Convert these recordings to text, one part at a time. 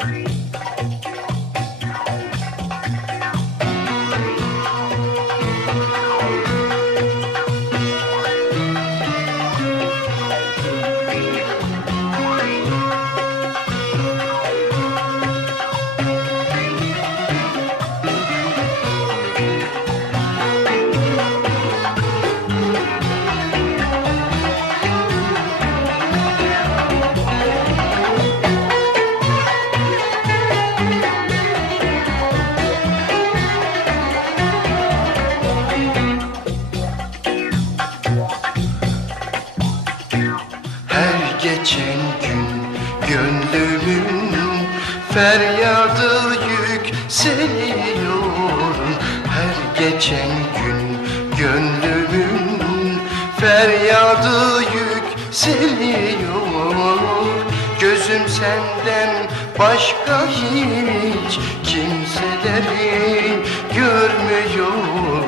Bye. Her geçen gün gönlümün feryadı yükseliyor Her geçen gün gönlümün feryadı yükseliyor Gözüm senden başka hiç kimseleri görmüyor.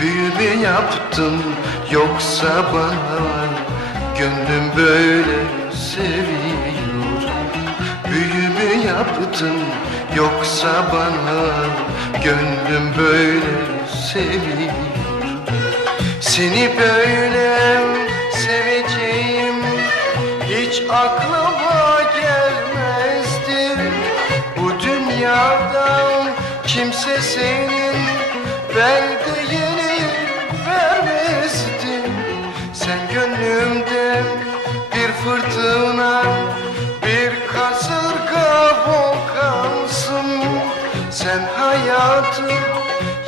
Büyü mü yaptım yoksa bana Gönlüm böyle seviyor. Büyü mü yaptım yoksa bana Gönlüm böyle seviyor. Seni böyle seveceğim Hiç aklıma gelmezdi Bu dünyadan kimse senin verdiğini vermezdi Sen hayatı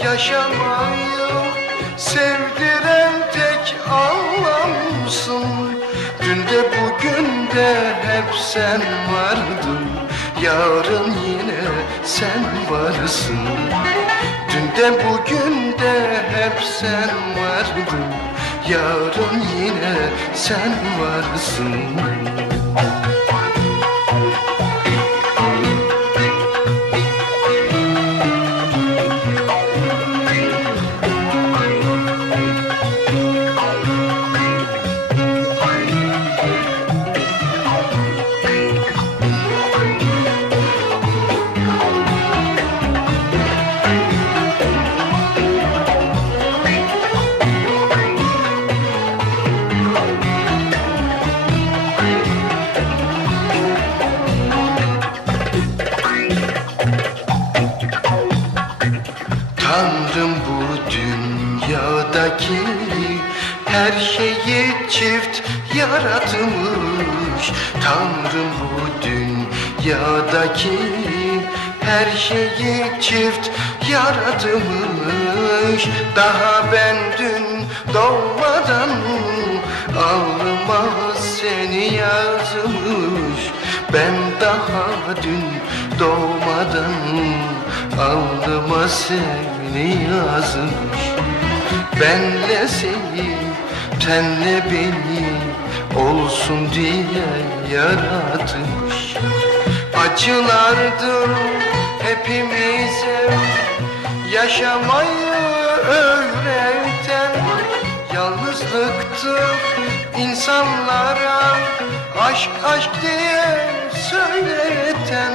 yaşamayı Sevdiren tek anlamsın. Dün de bugün de hep sen vardın Yarın yine sen varsın. Dün de bugün de hep sen vardın Yarın yine sen varsın her şeyi çift yaratmış. Tanrım bu dünyadaki her şeyi çift yaratmış. Daha ben dün doğmadan alnıma seni yazmış. Ben daha dün doğmadan alnıma seni yazmış Benle seni, tenle beni olsun diye yaratmış. Acılardır hepimize yaşamayı öğreten Yalnızlıktır insanlara aşk aşk diye söyleten.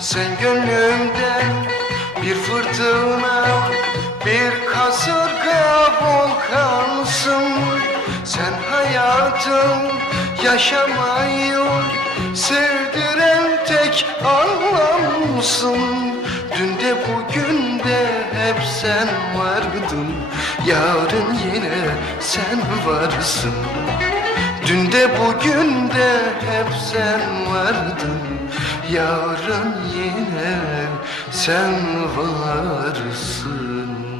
Sen gönlümde bir fırtına bir kasırga hayatım yaşamayı sevdiren tek anlamsın. Dün de bugün de hep sen vardın. Yarın yine sen varsın. Dün de bugün de hep sen vardın. Yarın yine sen varsın